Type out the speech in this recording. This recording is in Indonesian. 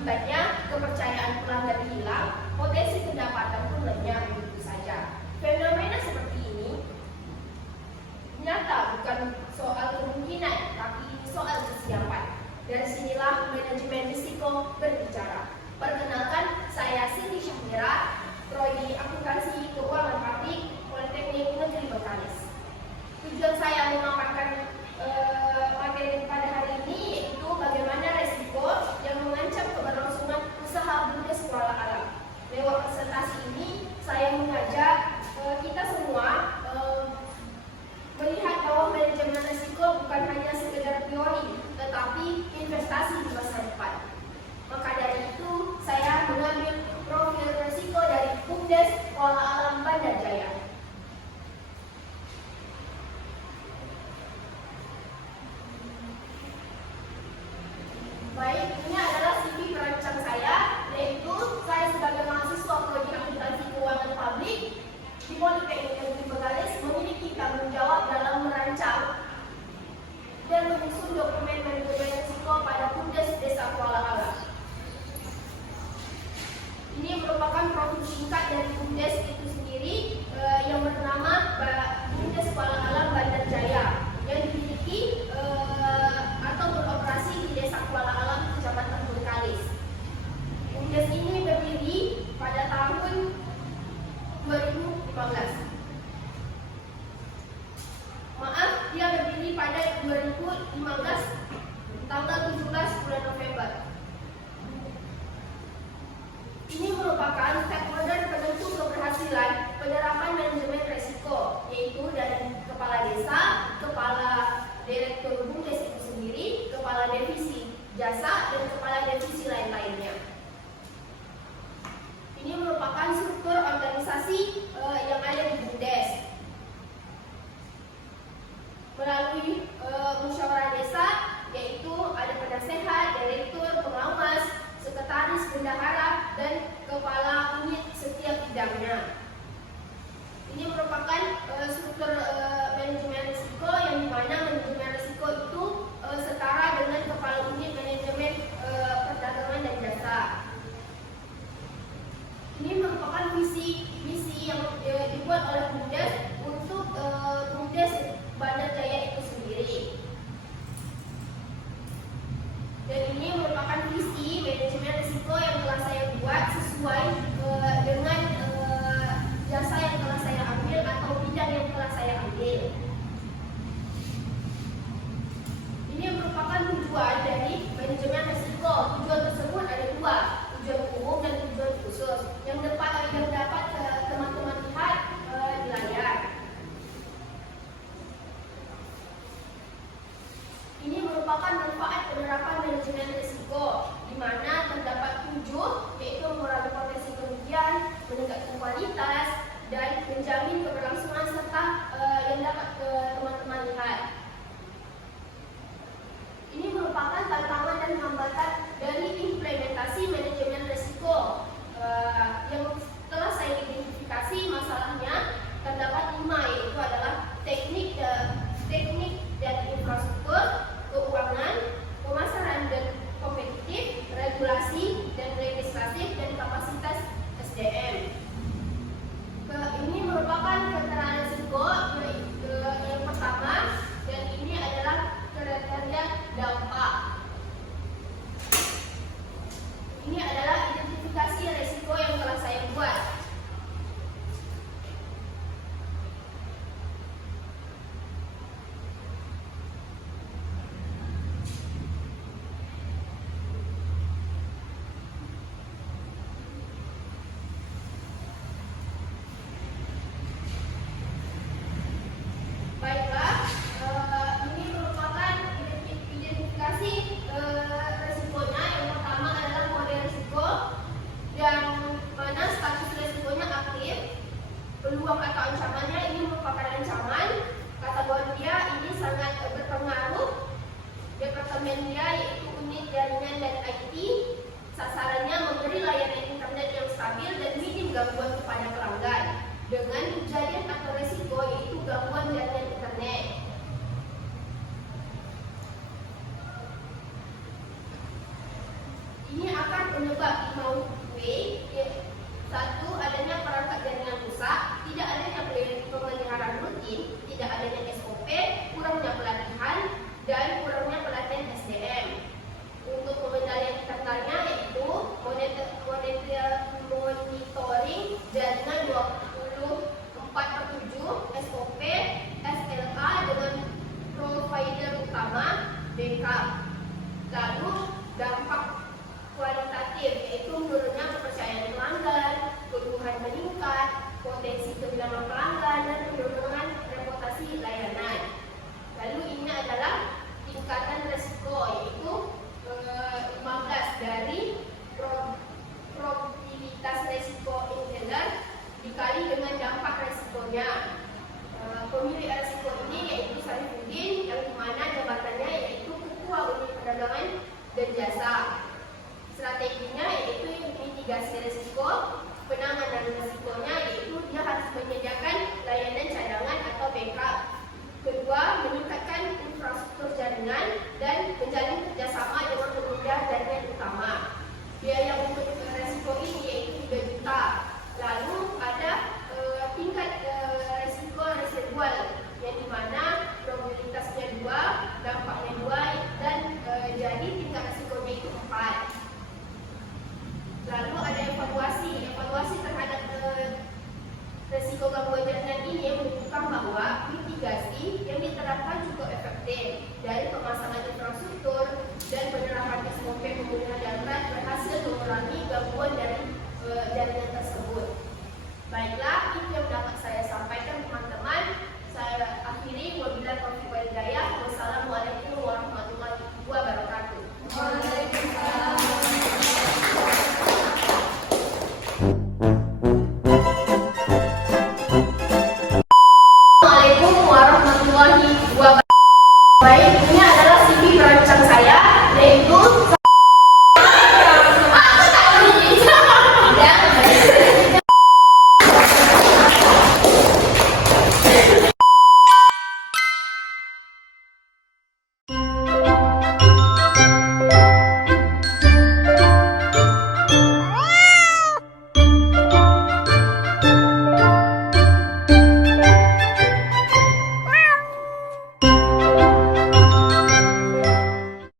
Akibatnya, kepercayaan pelanggan hilang, potensi pendapatan pun lenyap begitu saja. Fenomena seperti ini nyata bukan soal kemungkinan, tapi soal kesiapan. Dari sinilah manajemen risiko berbicara. Perkenalkan, saya Siti Syahmira, Prodi Akuntansi Keuangan Publik, Politeknik Negeri Bengkalis. Tujuan saya memaparkan materi pada hari ini yaitu bagaimana resiko yang mengancam keberlangsungan usaha BUMDes Kuala Alam. Lewat presentasi ini, saya mengajak kita semua melihat bahwa manajemen risiko bukan hanya sekedar teori, tetapi investasi di masa depan. Maka dari itu, saya mengambil profil risiko dari BUMDes Kuala Alam Bandar Jaya. Baik, ini adalah CV perancang saya, yaitu saya sebagai mahasiswa Prodi Akuntansi Keuangan Publik di Politeknik Negeri Bengkalis memiliki tanggung jawab dalam merancang dan menyusun dokumen manajemen risiko pada BUMDes Desa Kuala Alam. Ini merupakan profil singkat dari BUMDes itu sendiri yang bernama BUMDes Kuala Alam Bandar Jaya yang dimiliki atau beroperasi di Desa Kuala Alam, Kecamatan Bengkalis. BUMDes ini berdiri pada tahun 2015. Maaf, dia berdiri pada 2015 tanggal 17 bulan November. Ini merupakan stakeholder penentu keberhasilan penerapan manajemen risiko, yaitu dari kepala desa, kepala direktur BUMDes itu sendiri, kepala divisi jasa, dan kepala divisi lain-lainnya. Ini merupakan struktur organisasi yang ada di BUMDes. Melalui musyawarah desa, yaitu ada penasehat, direktur, pengawas, sekretaris, bendahara, dan kepala unit setiap bidangnya. Ini merupakan struktur manajemen risiko yang dimana manajemen risiko itu setara dengan kepala unit manajemen perdagangan dan jasa. Ini merupakan misi yang dibuat oleh BUMDes untuk BUMDes Bandar Jaya itu sendiri. Dan ini merupakan visi manajemen risiko yang telah saya buat sesuai dengan jasa yang telah saya ambil atau bidang yang telah saya ambil. Ini merupakan tujuan dari manajemen risiko. Tujuan tersebut ada dua, tujuan umum dan tujuan khusus yang dapat teman-teman lihat di layar. Ini merupakan manfaat penerapan manajemen risiko, di mana terdapat 7, yaitu mengurangi potensi kerugian, meningkatkan kualitas, dan menjamin keberlangsungan serta yang dapat teman-teman lihat. Ini merupakan tantangan dan hambatan dari implementasi manajemen risiko yang telah saya identifikasi. Masalahnya terdapat 5, yaitu adalah teknik dan infrastruktur, keuangan, pemasaran dan kompetitif, regulasi dan legislatif, dan kapasitas SDM. Ini merupakan keterangan risiko yang pertama, dan ini adalah kriteria dampak. Ini adalah identifikasi risiko yang telah saya buat. Baiklah, ini merupakan identifikasi risikonya. Yang pertama adalah kode risiko, yang mana status risikonya aktif. Peluang atau ancamannya, ini merupakan ancaman. Kategori dia ini sangat berpengaruh. Departemen dia yaitu unit jaringan dan IT. Sasarannya memberi layanan internet yang stabil dan minim gangguan kepada pelanggan. Dengan kejadian atau risiko yaitu gangguan jaringan internet. Ini akan penyebab email way, satu, adanya perangkat jaringan rusak, tidak adanya pemeliharaan rutin, tidak adanya SOP, kurangnya pelatihan, dan kurangnya pelatihan SDM. Untuk pengendalian tentangnya yaitu monitoring jaringan 24/7, SOP, SLA dengan provider utama, backup. Lalu dampak kualitatif yaitu menurunnya kepercayaan pelanggan, keluhan meningkat, potensi kehilangan pelanggan, dan penurunan reputasi layanan. Lalu ini adalah tingkatan resiko yaitu 15 dari probabilitas resiko inhaler dikali dengan dampak resikonya. Pemilik resiko ini yaitu Sarifuddin, yang dimana jabatannya yaitu Ketua Unit Perdagangan dan Jasa. Strateginya yaitu mitigasi resiko, penanganan resikonya